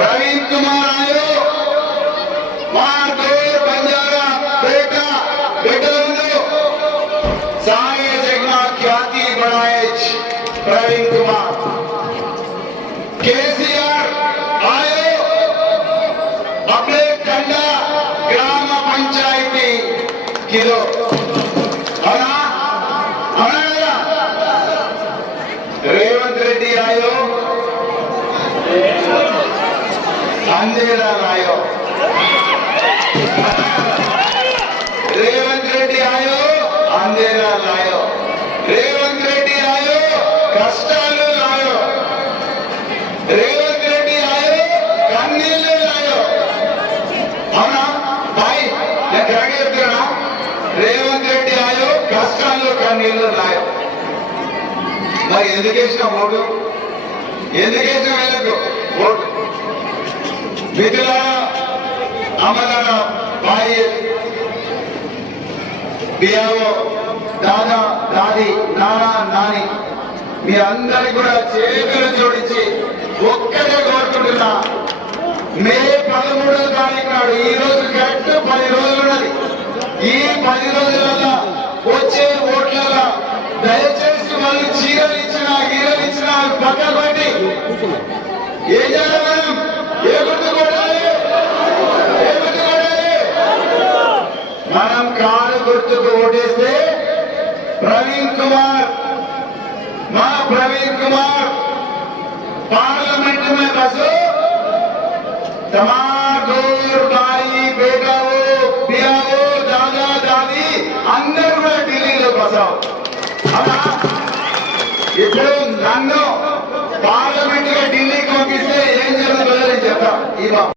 प्रवीण कुमार आयो मारदोर बंजारा बेटा बेटो सारे जगह ख्याति बढ़ाए प्रवीण कुमार केसीआर आयो अपने कंडा ग्राम पंचायती किलो रेवंत रेड्डी आयो अंधेरा लायो रेवंत रेड्डी आयो अंधेरा लायो रेवंत रेड्डी आयो कष्टालु लायो रेवंत रेड्डी आयो कन्नीलु लायो అవునా भाई నేను కరెక్ట్ చెప్తున్నా రేవంత్ రెడ్డి आयो కష్టాలు కన్నీళ్లు లాయో మరి ఎందుకేసిన ఓటు ఎందుకేసిన వీళ్ళకు ఓటు మిథులారా అమలారా భాయి బియావో దాదా దాది నానా నాని మీ అందరికి కూడా చేతులు జోడించి ఒక్కటే కోరుకుంటున్నా మే 13వ తారీఖు నాడు ఈ రోజు కరెక్ట్ 10 రోజులు ఉన్నది ఈ 10 రోజులలో వచ్చే ఓట్లలో దయచేసి వాళ్ళు చీరలు ఇచ్చినా గీరలు ఇచ్చినా పక్కన పెట్టి ఏం చేయాలి మనం ఏ గుర్తు కొట్టాలి ఏ గుర్తు కొట్టాలి మనం కారు గుర్తుకు ఓటేస్తే ప్రవీణ్ కుమార్ మా ప్రవీణ్ కుమార్ पार्लियामेंट में बसो तमाम दूर भाई बेटा